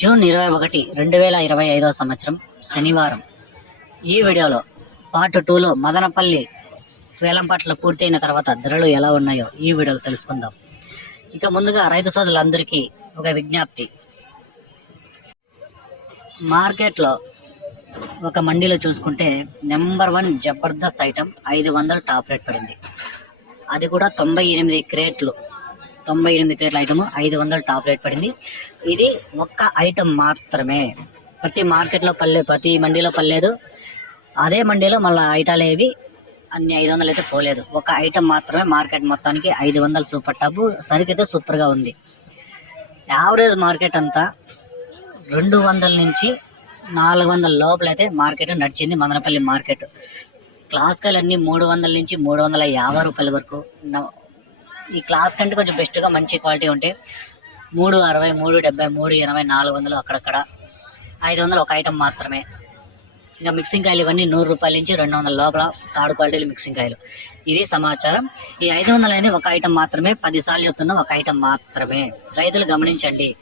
June ఇరవై ఒకటి రెండు వేల ఇరవై ఐదవ సంవత్సరం శనివారం. ఈ వీడియోలో పార్ట్ టూలో మదనపల్లి వేలంపాట్లు పూర్తయిన తర్వాత ధరలు ఎలా ఉన్నాయో ఈ వీడియోలో తెలుసుకుందాం. ఇక ముందుగా రైతు సోదరులందరికీ ఒక విజ్ఞప్తి. మార్కెట్లో ఒక మండీలో చూసుకుంటే నెంబర్ వన్ జబర్దస్త్ ఐటమ్ ఐదు వందలు టాప్ రేట్ పడింది. అది కూడా తొంభై ఎనిమిది క్రేట్లు. తొంభై ఎనిమిది ప్లేట్ల ఐటమ్ ఐదు వందలు టాప్ రేట్ పడింది. ఇది ఒక్క ఐటమ్ మాత్రమే. ప్రతి మార్కెట్లో పల్లె ప్రతి మండీలో పర్లేదు అదే మండీలో మళ్ళీ ఐటాలు ఏవి అన్ని ఐదు వందలు అయితే పోలేదు. ఒక ఐటమ్ మాత్రమే మార్కెట్ మొత్తానికి ఐదు వందలు సూపర్ టాప్ సరికైతే సూపర్గా ఉంది. యావరేజ్ మార్కెట్ అంతా రెండు వందల నుంచి నాలుగు వందల లోపలైతే మార్కెట్ నడిచింది మదనపల్లి మార్కెట్. క్లాస్కల్ అన్నీ మూడు వందల నుంచి మూడు వందల యాభై రూపాయల వరకు ఈ క్లాస్ కంటే కొంచెం బెస్ట్గా మంచి క్వాలిటీ ఉంటే మూడు అరవై మూడు డెబ్బై మూడు ఎనభై నాలుగు వందలు అక్కడక్కడ ఐదు వందలు ఒక ఐటెం మాత్రమే. ఇంకా మిక్సింగ్ కాయలు ఇవన్నీ నూరు రూపాయల నుంచి రెండు వందల లోపల థర్డ్ క్వాలిటీలు మిక్సింగ్ కాయలు. ఇది సమాచారం. ఈ ఐదు వందలు అనేది ఒక ఐటెం మాత్రమే. పదిసార్లు చెప్తున్నా ఒక ఐటమ్ మాత్రమే. రైతులు గమనించండి.